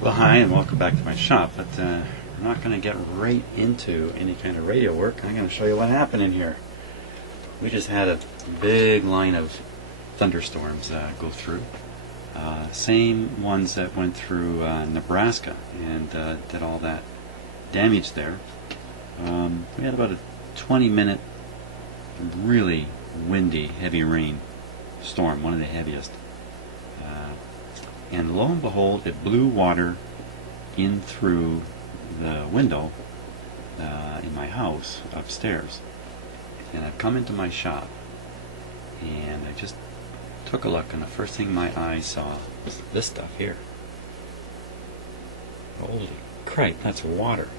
Well, hi and welcome back to my shop, but we're not going to get right into any kind of radio work. I'm going to show you what happened in here. We just had a big line of thunderstorms go through. Same ones that went through Nebraska and did all that damage there. We had about a 20-minute really windy, heavy rain storm, one of the heaviest. And lo and behold, it blew water in through the window in my house upstairs. And I've come into my shop and I just took a look, and the first thing my eyes saw was this stuff here. Holy crap, that's water.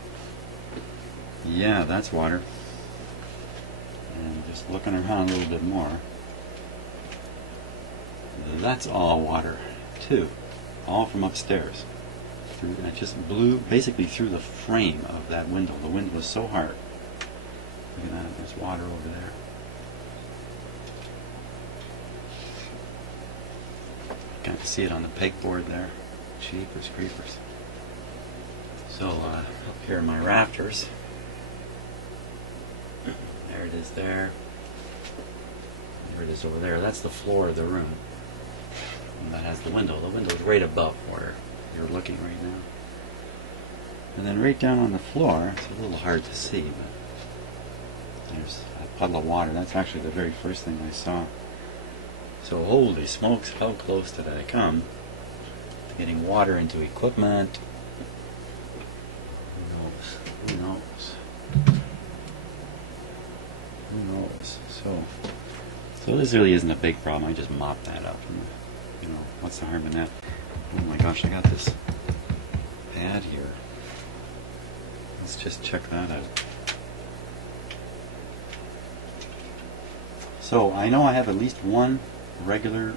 Yeah, that's water. And just looking around a little bit more, that's all water too, all from upstairs. And it just blew basically through the frame of that window. The wind was so hard. Look at that, there's water over there. You can see it on the pegboard there. Jeepers creepers. So up here in my rafters, there it is there. There it is over there. That's the floor of the room. And that has the window. The window is right above where you're looking right now. And then right down on the floor, it's a little hard to see, but there's a puddle of water. That's actually the very first thing I saw. So holy smokes, how close did I come to getting water into equipment? Who knows? Who knows? Who knows? So this really isn't a big problem. I just mop that up. And, you know, what's the harm in that? Oh my gosh, I got this pad here. Let's just check that out. So I know I have at least one regular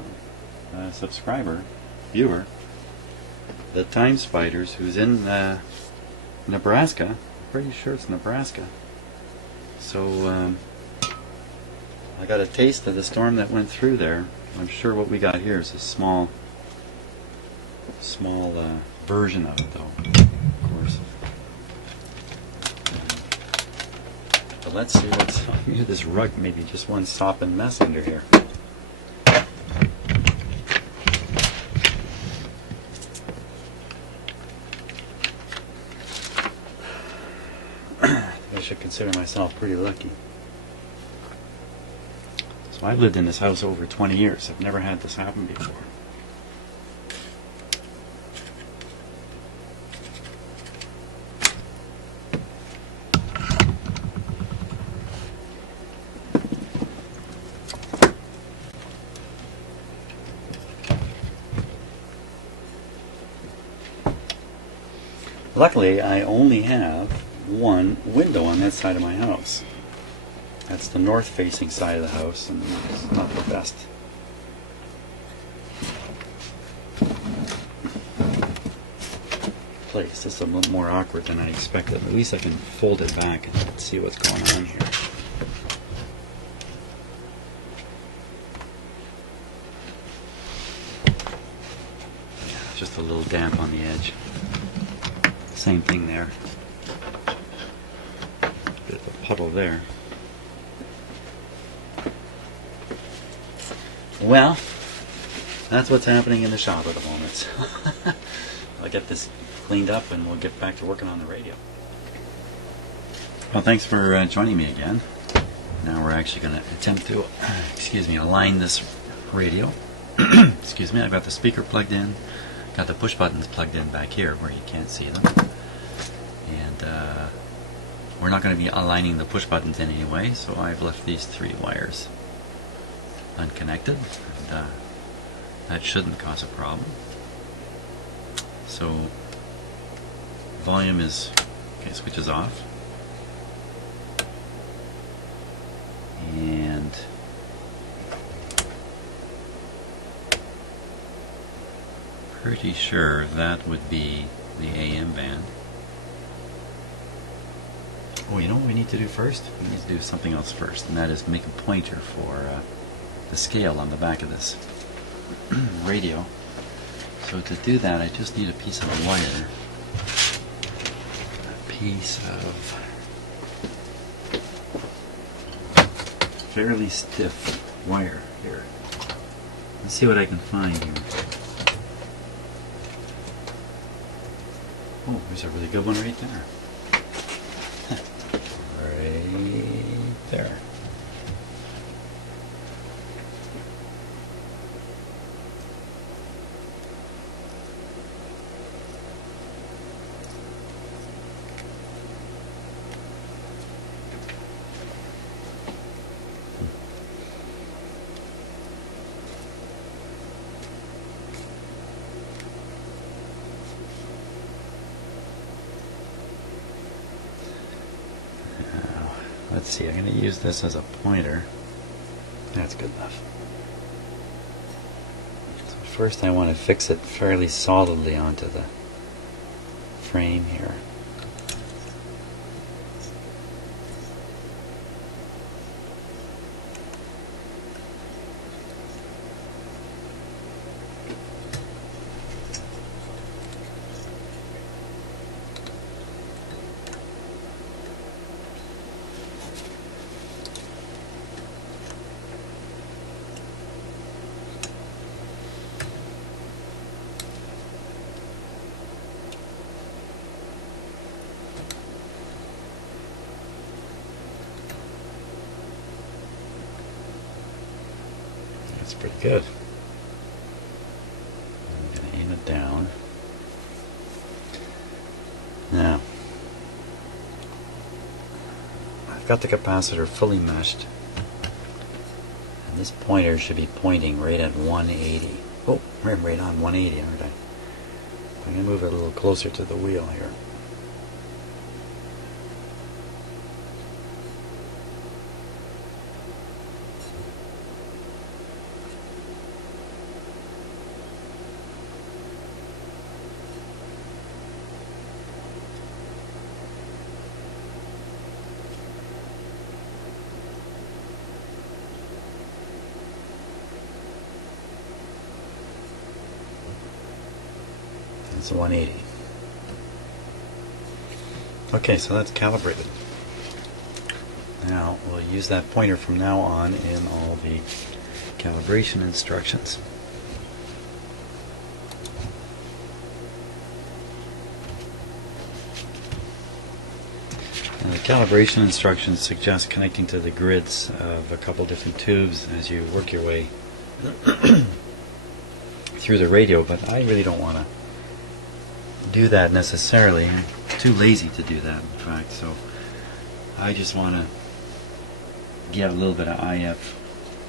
subscriber, viewer, the Time Spiders, who's in Nebraska. I'm pretty sure it's Nebraska. So I got a taste of the storm that went through there. I'm sure what we got here is a small version of it, though, of course. But let's see what's under this rug. Maybe just one sopping mess under here. I should consider myself pretty lucky. So I've lived in this house over 20 years. I've never had this happen before. Luckily, I only have one window on that side of my house. That's the north-facing side of the house, and it's not the best. Place. This is a little more awkward than I expected. At least I can fold it back and see what's going on here. Yeah, just a little damp on the edge. Same thing there. Bit of a puddle there. Well, that's what's happening in the shop at the moment. I'll get this cleaned up and we'll get back to working on the radio. Well, thanks for joining me again. Now we're actually going to attempt to, align this radio. Excuse me, I've got the speaker plugged in. Got the push buttons plugged in back here where you can't see them. And we're not going to be aligning the push buttons in any way, so I've left these three wires unconnected, and that shouldn't cause a problem. So volume is, okay, switches off, and pretty sure that would be the AM band. Oh, you know what we need to do first? We need to do something else first, and that is make a pointer for the scale on the back of this radio. So to do that, I just need a piece of wire. A piece of fairly stiff wire here. Let's see what I can find here. Oh, there's a really good one right there. Right there. Let's see, I'm going to use this as a pointer. That's good enough. So first I want to fix it fairly solidly onto the frame here. That's pretty good. I'm going to aim it down. Now, I've got the capacitor fully meshed, and this pointer should be pointing right at 180. Oh, I'm right on 180, aren't I? I'm going to move it a little closer to the wheel here. It's 180. Okay, so that's calibrated. Now we'll use that pointer from now on in all the calibration instructions. And the calibration instructions suggest connecting to the grids of a couple different tubes as you work your way through the radio, but I really don't want to do that necessarily. I'm too lazy to do that, in fact, so I just want to get a little bit of IF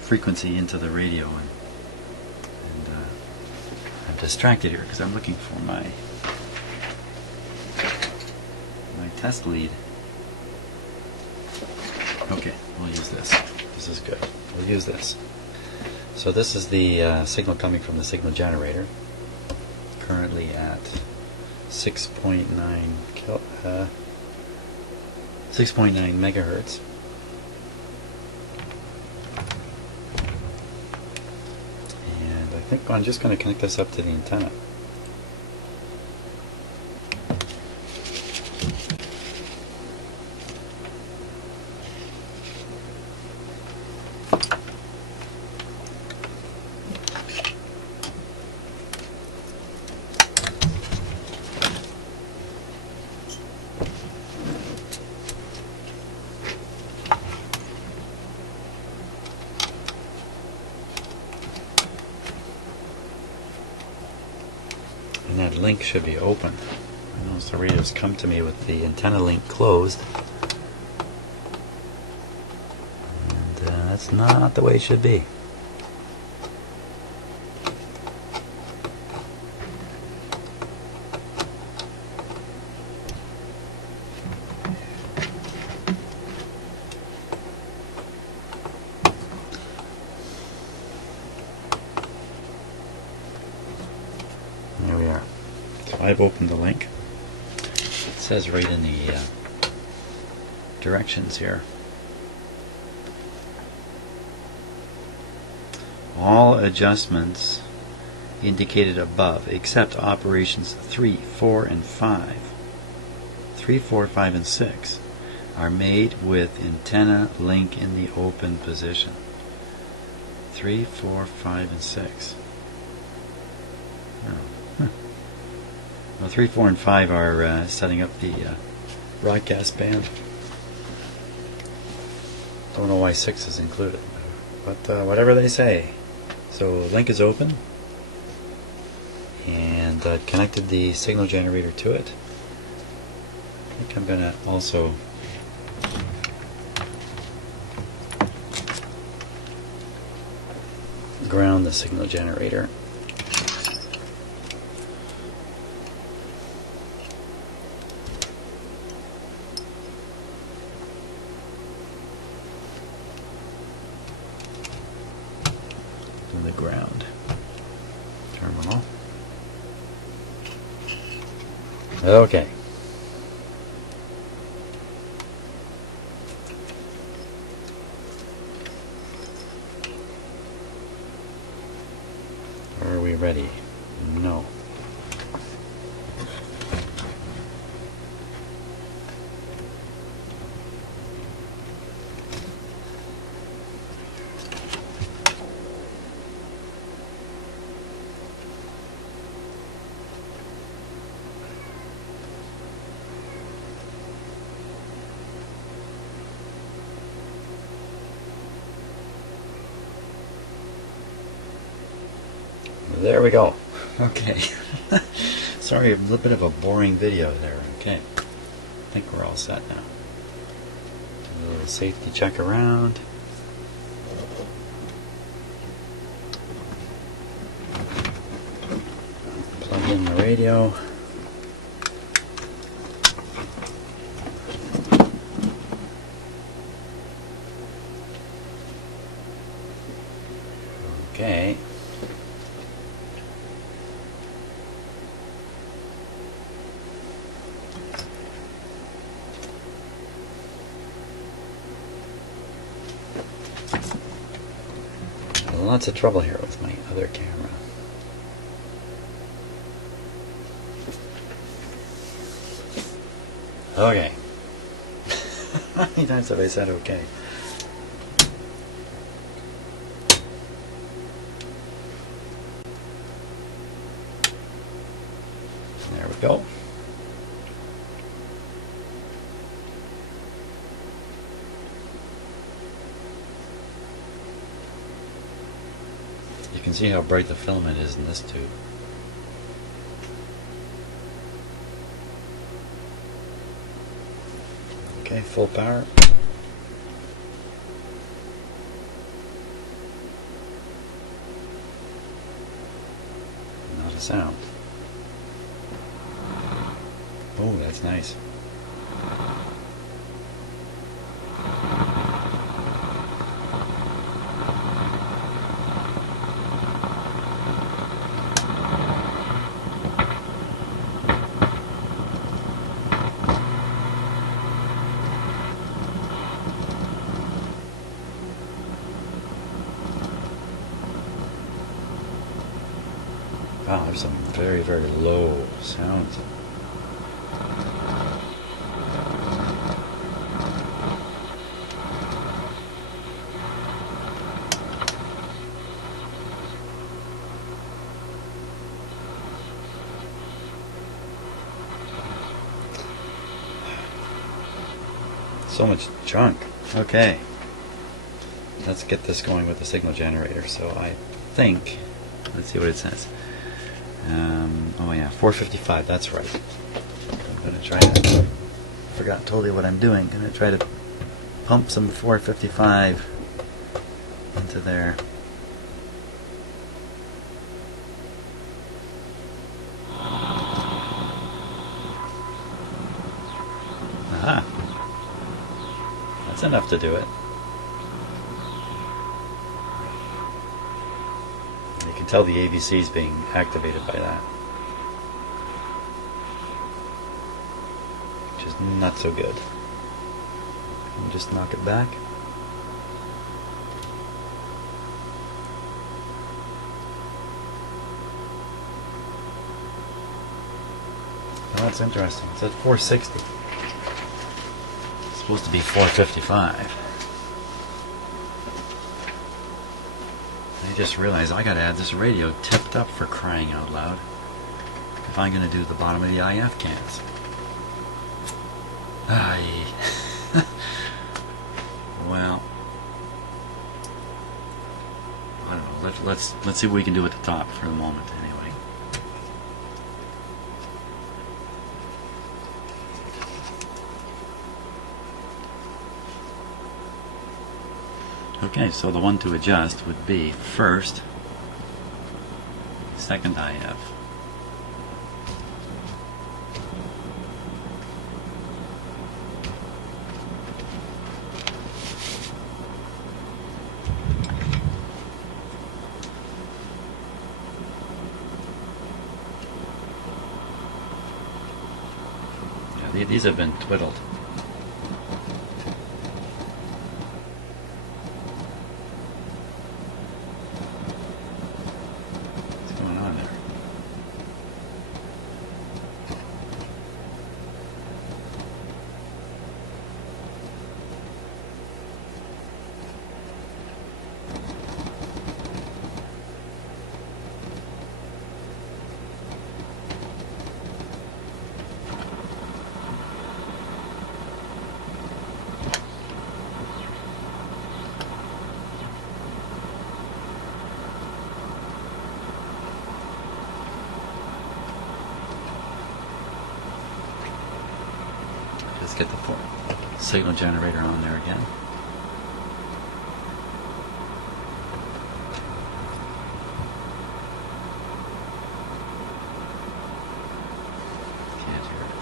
frequency into the radio, and I'm distracted here because I'm looking for my test lead. Okay, we'll use this. This is good. We'll use this. So this is the signal coming from the signal generator, currently at 6.9 megahertz. And I think I'm just going to connect this up to the antenna. And that link should be open. I notice the radios come to me with the antenna link closed. And that's not the way it should be. There we are. So I've opened the link. It says right in the directions here, all adjustments indicated above, except operations 3, 4, and 5. 3, 4, 5, and 6 are made with antenna link in the open position. 3, 4, 5, and 6. Oh. Well, 3, 4, and 5 are setting up the broadcast band. Don't know why 6 is included, but whatever they say. So link is open, and connected the signal generator to it. I think I'm going to also ground the signal generator. The ground terminal. Okay. Are we ready? No. There we go. Okay. Sorry, a little bit of a boring video there. Okay. I think we're all set now. A little safety check around. Plug in the radio. Okay. Lots of trouble here with my other camera. Okay. How many times have I said okay? There we go. You can see how bright the filament is in this tube. Okay, full power. Not a sound. Oh, that's nice. Wow, there's some very, very low sounds. So much junk. Okay. Let's get this going with the signal generator. So I think, let's see what it says. Oh yeah, 455, that's right. I'm going to try to, forgot totally what I'm doing. I'm going to try to pump some 455 into there. Aha. That's enough to do it. You can tell the AVC is being activated by that, which is not so good. Can you just knock it back? that's interesting. It's at 460. It's supposed to be 455. I just realized I gotta have this radio tipped up, for crying out loud, if I'm gonna do the bottom of the IF cans. Well, I don't know. Let's see what we can do at the top for the moment, anyway. Okay, so the one to adjust would be first, second IF. Yeah, these have been twiddled. Let's get the signal generator on there again. Can't hear it.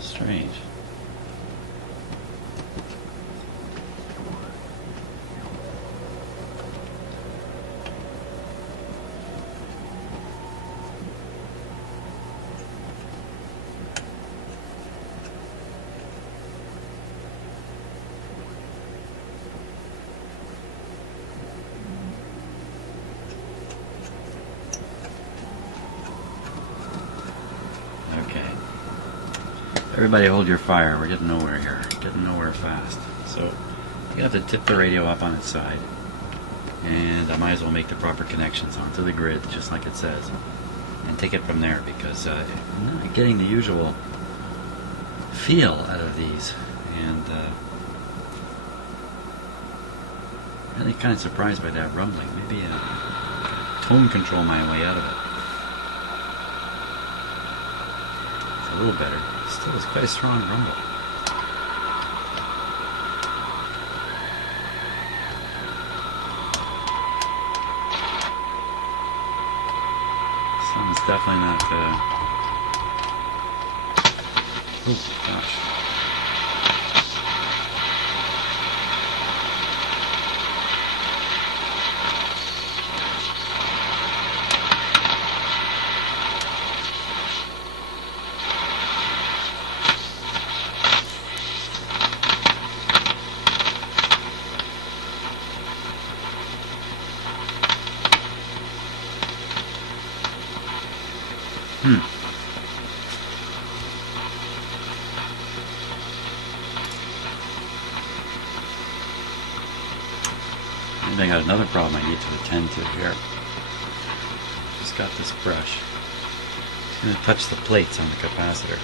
Strange. Everybody hold your fire. We're getting nowhere here. Getting nowhere fast. So you have to tip the radio up on its side. And I might as well make the proper connections onto the grid, just like it says. And take it from there, because I'm not getting the usual feel out of these. And really kind of surprised by that rumbling. Maybe tone control my way out of it. It's a little better. Still, it's quite a strong rumble. Sounds definitely not. Oh gosh. And I got another problem I need to attend to here. Just got this brush. It's going to touch the plates on the capacitor.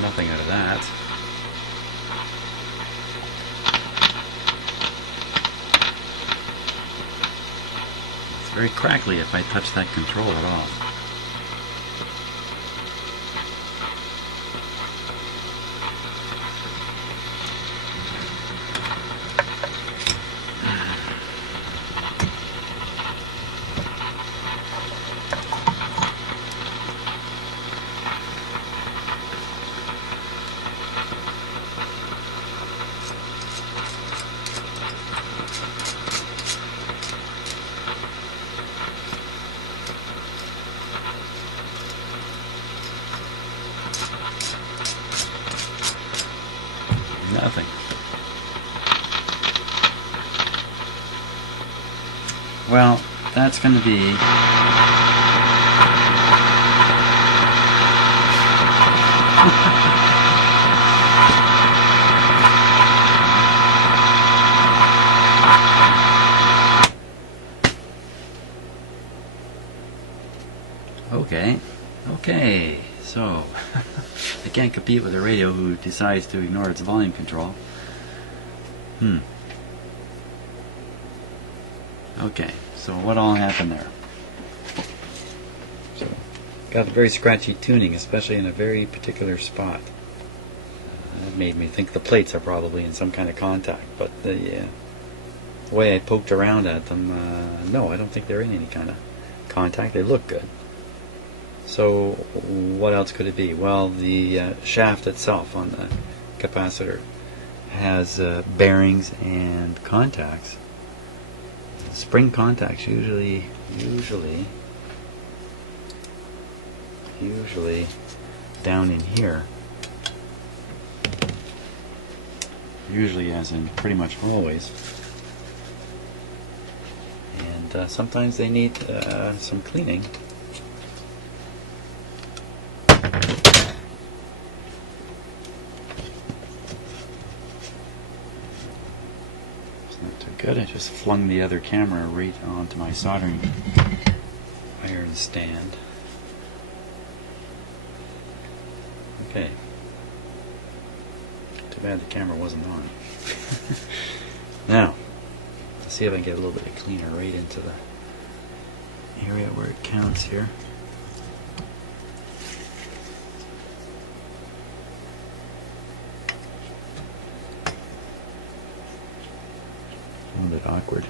Nothing out of that. It's very crackly if I touch that control at all. Nothing. Well, that's going to be okay, so I can't compete with a radio who decides to ignore its volume control. Okay, so what all happened there? So, got a very scratchy tuning, especially in a very particular spot. That made me think the plates are probably in some kind of contact, but the way I poked around at them, no, I don't think they're in any kind of contact. They look good. So what else could it be? Well, the shaft itself on the capacitor has bearings and contacts. Spring contacts usually down in here. Usually, as in pretty much always. And sometimes they need some cleaning. Good, I just flung the other camera right onto my soldering iron stand. Okay. Too bad the camera wasn't on. Now, let's see if I can get a little bit of cleaner right into the area where it counts here. A little bit awkward.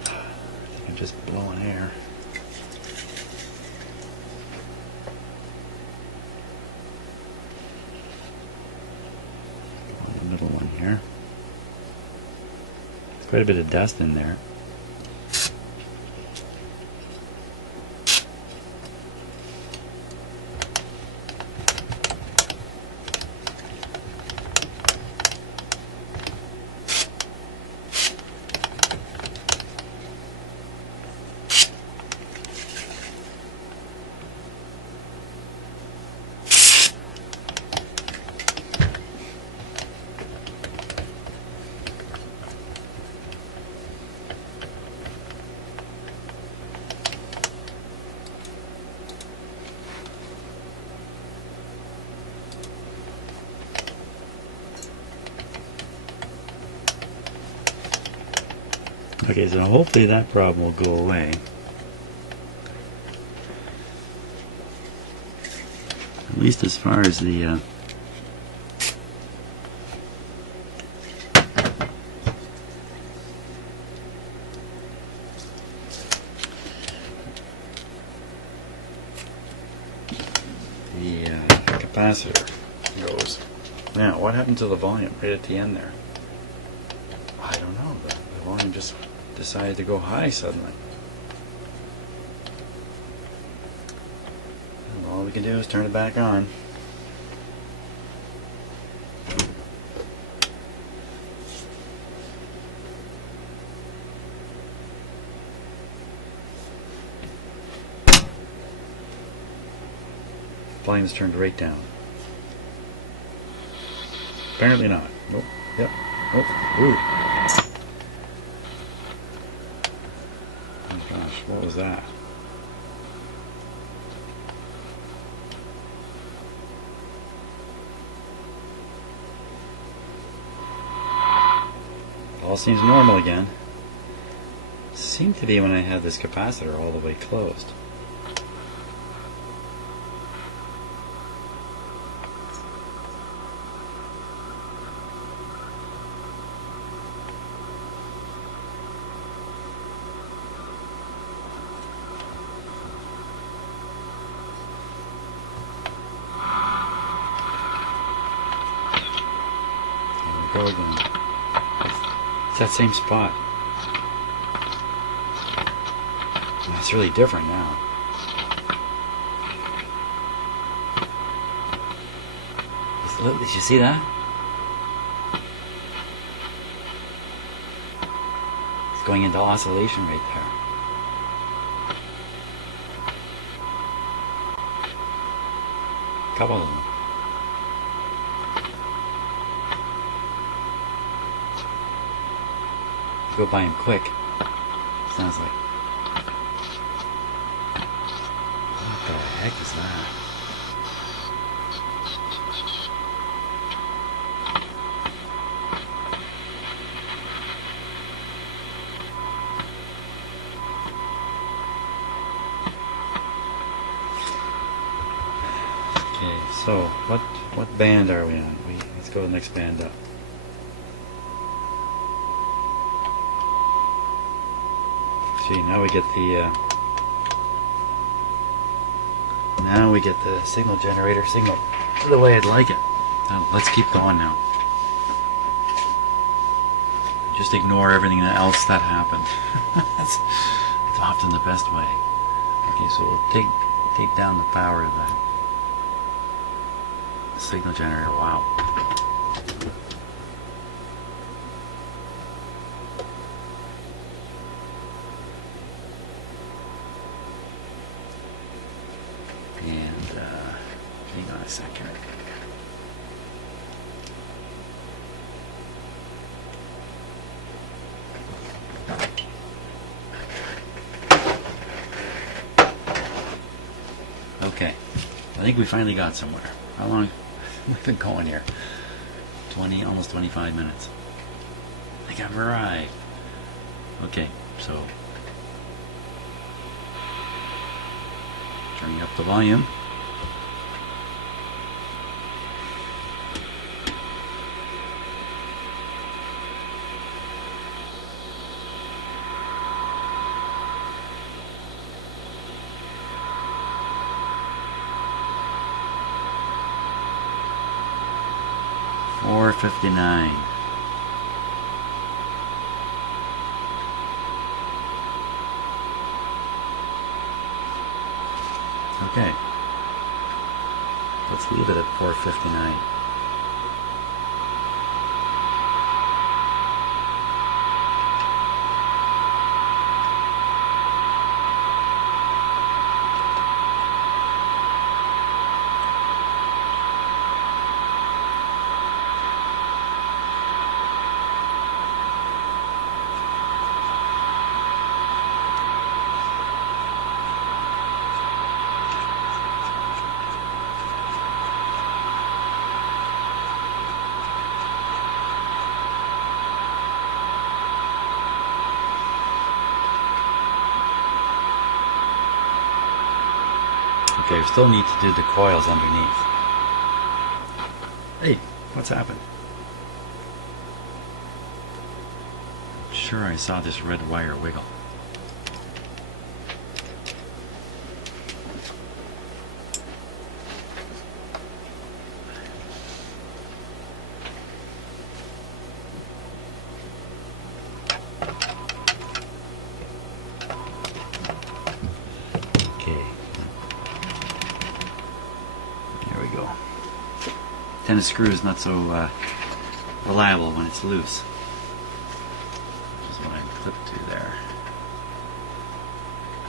I think I'm just blowing air. The middle one here. There's quite a bit of dust in there. Okay, so hopefully that problem will go away. At least as far as the capacitor goes. Now, what happened to the volume right at the end there? I don't know. The volume just decided to go high suddenly. And all we can do is turn it back on. volume's turned right down. Apparently not. Nope. Yep. Oh. Ooh. Oh gosh, what was that? All seems normal again. Seemed to be when I had this capacitor all the way closed. There we go again. It's that same spot. It's really different now. Did you see that? It's going into oscillation right there. A couple of them. Go by him quick. Sounds like. What the heck is that? Okay, so what band are we on? Let's go to the next band up. See, now we get the signal generator signal the way I'd like it. Now, let's keep going now. Just ignore everything else that happened. That's often the best way. Okay, so we'll take down the power of the signal generator. Wow. Hang on a second. Okay, I think we finally got somewhere. How long we've been going here? 20, almost 25 minutes. I think I've arrived. Okay, so turning up the volume. $4.59. Okay. Let's leave it at $4.59. Okay, we still need to do the coils underneath. Hey, what's happened? I'm sure I saw this red wire wiggle. Tennis screw is not so reliable when it's loose, which is what I'm clipped to there.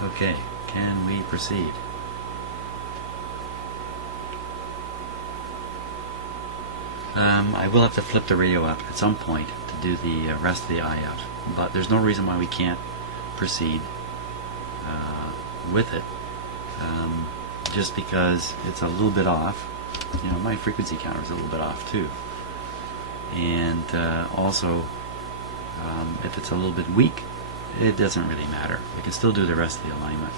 Okay, can we proceed? I will have to flip the radio up at some point to do the rest of the eye out, but there's no reason why we can't proceed with it, just because it's a little bit off. You know, my frequency counter is a little bit off too, and also if it's a little bit weak, it doesn't really matter. We can still do the rest of the alignment.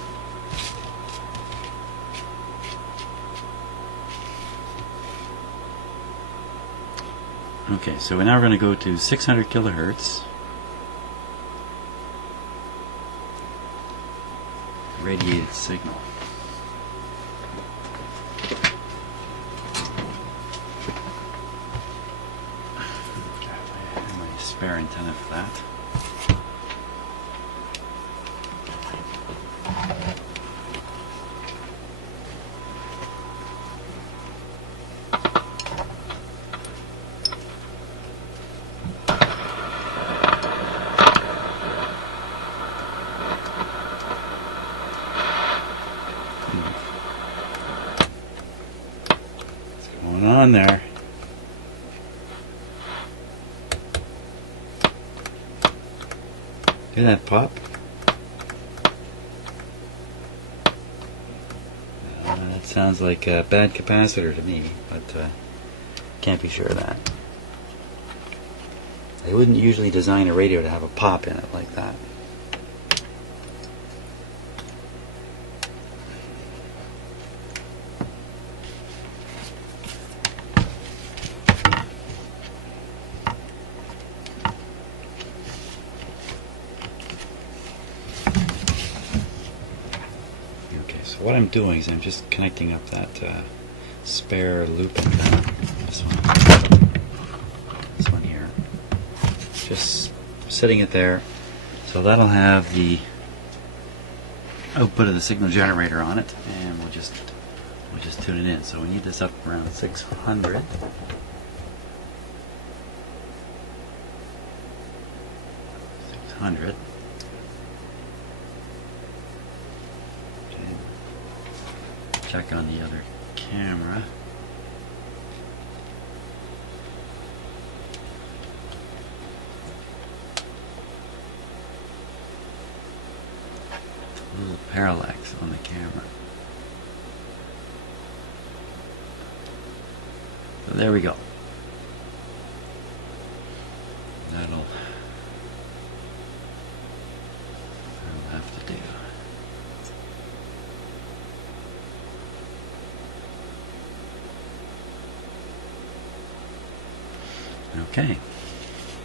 Okay, so now we're going to go to 600 kilohertz. Radiated signal. Okay, I have my spare antenna for that. On there. Hear that pop? That sounds like a bad capacitor to me, but can't be sure of that. They wouldn't usually design a radio to have a pop in it like that. What I'm doing is I'm just connecting up that spare loop antenna. This one here. Just setting it there, so that'll have the output of the signal generator on it, and we'll just tune it in. So we need this up around 600. Check on the other camera. A little parallax on the camera. So there we go. That'll have to do. Okay,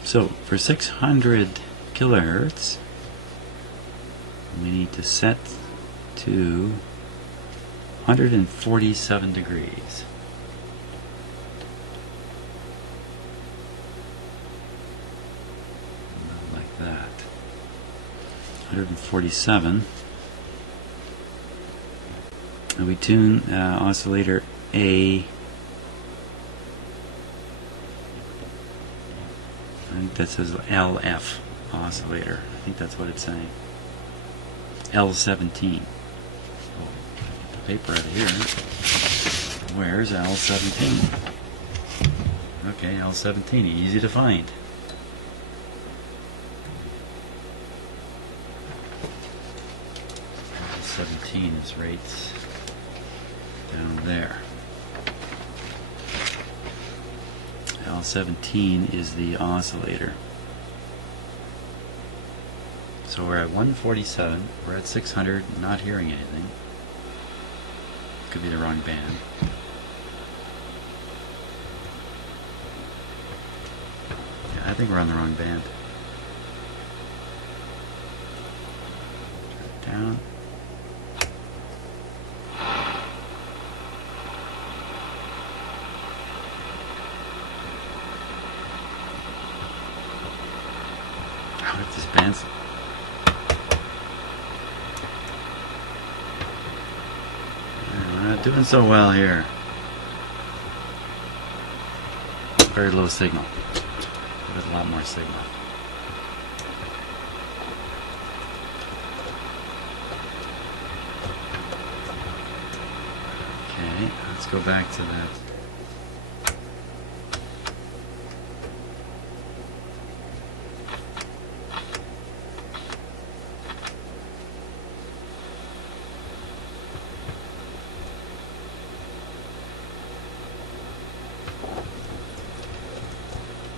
so for 600 kilohertz, we need to set to 147 degrees. Like that. 147. And we tune oscillator A. I think that says LF oscillator. I think that's what it's saying. L17. Oh, get the paper out of here. Where's L17? Okay, L17, easy to find. L17 is right down there. L17 is the oscillator. So we're at 147, we're at 600, not hearing anything. Could be the wrong band. Yeah, I think we're on the wrong band. Turn it down. What if this band's... We're not doing so well here. Very low signal. With a lot more signal. Okay, let's go back to that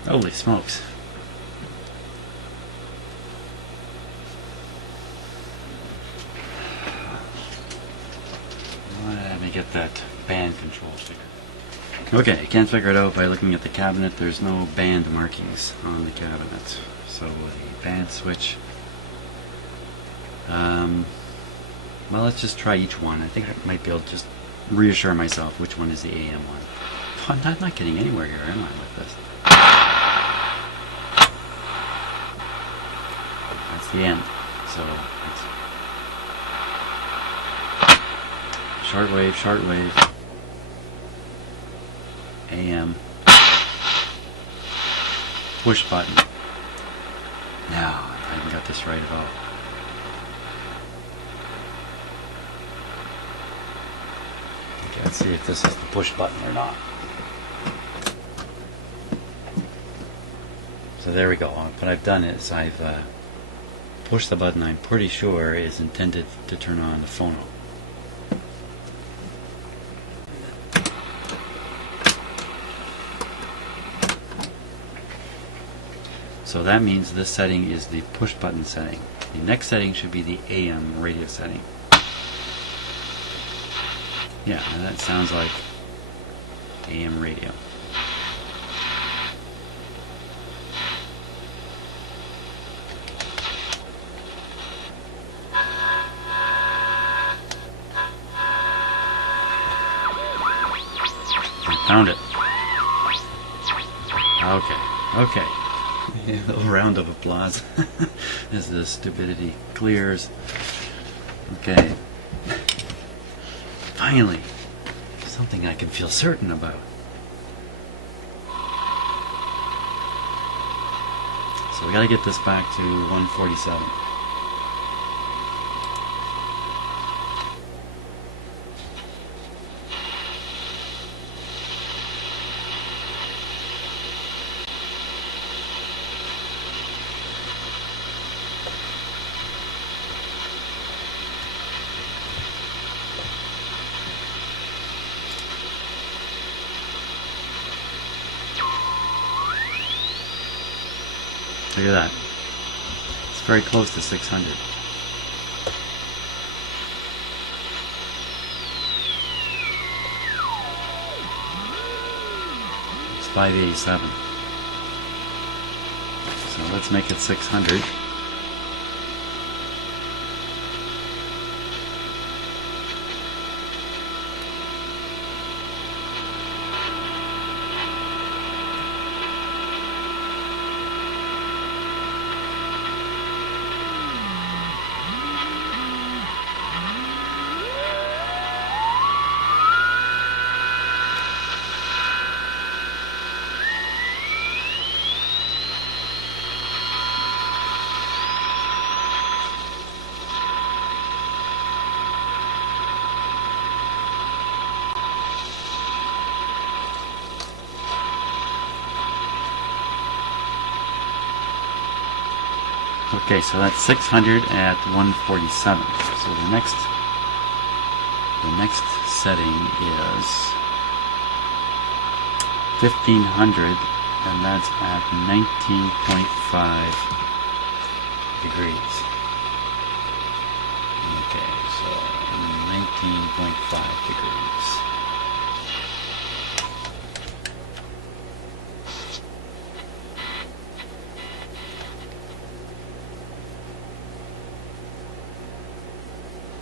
Holy smokes. Let me get that band control figured. Okay, I can't figure it out by looking at the cabinet. There's no band markings on the cabinet. So the band switch. Well, let's just try each one. I think I might be able to just reassure myself which one is the AM one. I'm not getting anywhere here, am I, with this? That's the end. So it's shortwave, AM, push button. Now, I haven't got this right at all. Okay, let's see if this is the push button or not. So there we go. What I've done is I've pushed the button I'm pretty sure is intended to turn on the phono. So that means this setting is the push button setting. The next setting should be the AM radio setting. Yeah, that sounds like AM radio. I found it. Okay. Yeah, a little round of applause as the stupidity clears. Okay. Finally, something I can feel certain about. So we gotta get this back to 147. Look at that. It's very close to 600. It's 587. So let's make it 600. Okay, so that's 600 at 147. So the next setting is 1500, and that's at 19.5 degrees. Okay, so 19.5 degrees.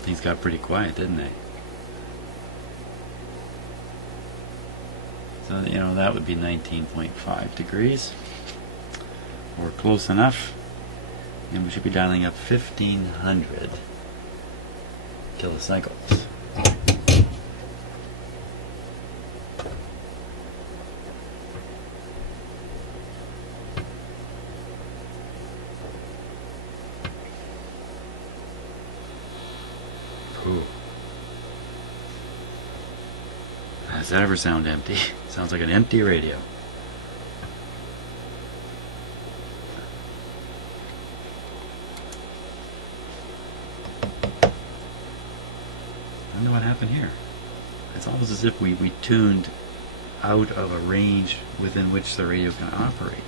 Things got pretty quiet, didn't they? So, you know, that would be 19.5 degrees. Or close enough. And we should be dialing up 1500 kilocycles. Ooh. Does that ever sound empty? Sounds like an empty radio. I wonder what happened here. It's almost as if we tuned out of a range within which the radio can operate.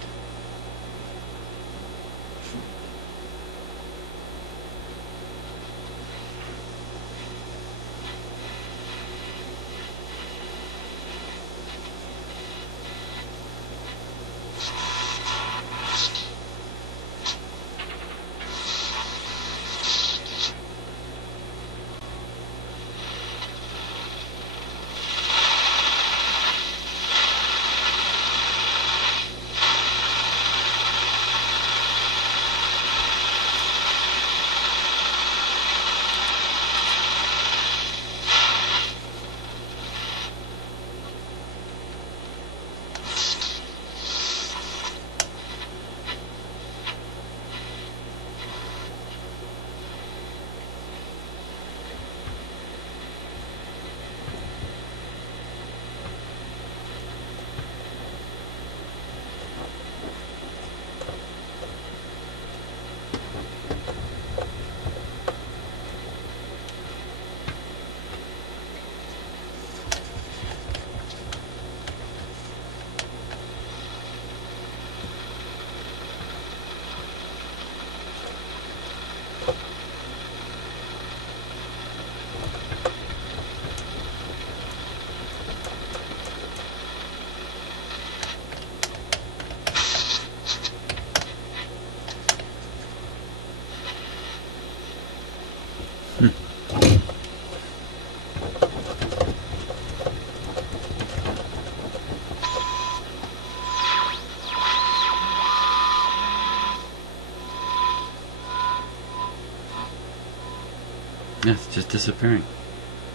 Yeah, it's just disappearing.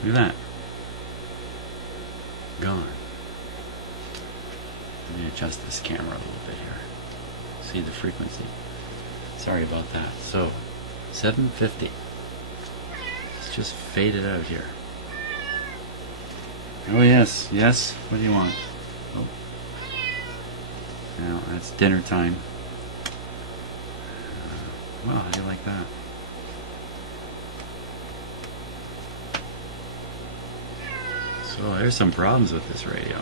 Look at that. Gone. Let me adjust this camera a little bit here. See the frequency. Sorry about that. So, 750. It's just faded out here. Oh yes, yes. What do you want? Oh. Now that's dinner time. Well, how do you like that? So there's some problems with this radio.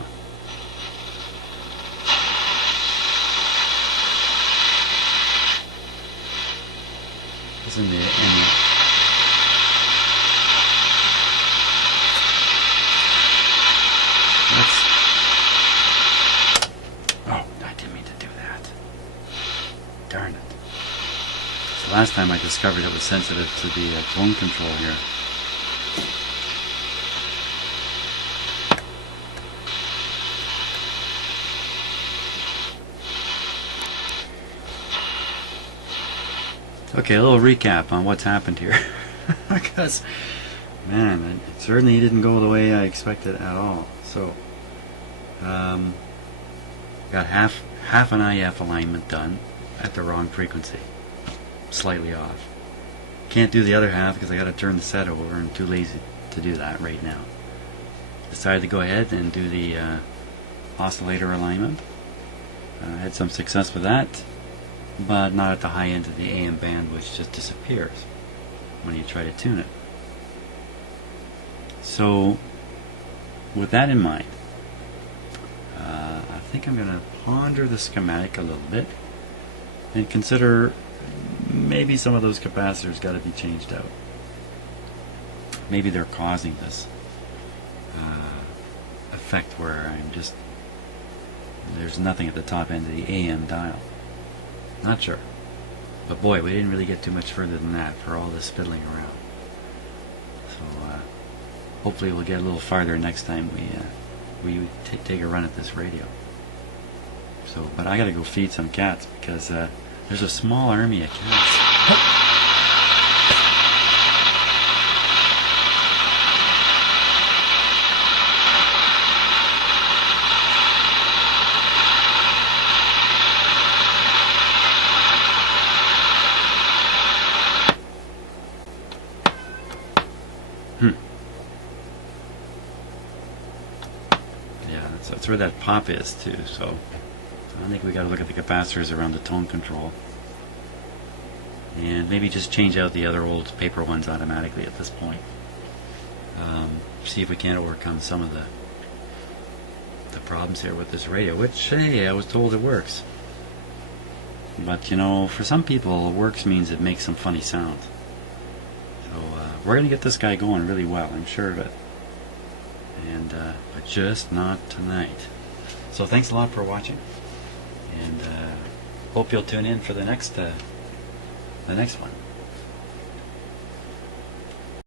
It's in the oh, I didn't mean to do that. Darn it. So last time I discovered it was sensitive to the tone control here. Okay, a little recap on what's happened here. Because, man, it certainly didn't go the way I expected at all. So, got half an IF alignment done at the wrong frequency, slightly off. Can't do the other half because I got to turn the set over. I'm too lazy to do that right now. Decided to go ahead and do the oscillator alignment. Had some success with that, but not at the high end of the AM band, which just disappears when you try to tune it. So, with that in mind, I think I'm going to ponder the schematic a little bit and consider maybe some of those capacitors got to be changed out. Maybe they're causing this effect where there's nothing at the top end of the AM dial. Not sure. But boy, we didn't really get too much further than that for all this fiddling around. So hopefully we'll get a little farther next time we take a run at this radio. So, but I gotta go feed some cats because there's a small army of cats. That's where that pop is too, so I think we got to look at the capacitors around the tone control and maybe just change out the other old paper ones automatically at this point. See if we can't overcome some of the problems here with this radio, which, hey, I was told it works. But, you know, for some people, works means it makes some funny sounds. So, we're going to get this guy going really well, I'm sure of it. And, but just not tonight. So thanks a lot for watching. And, hope you'll tune in for the next one.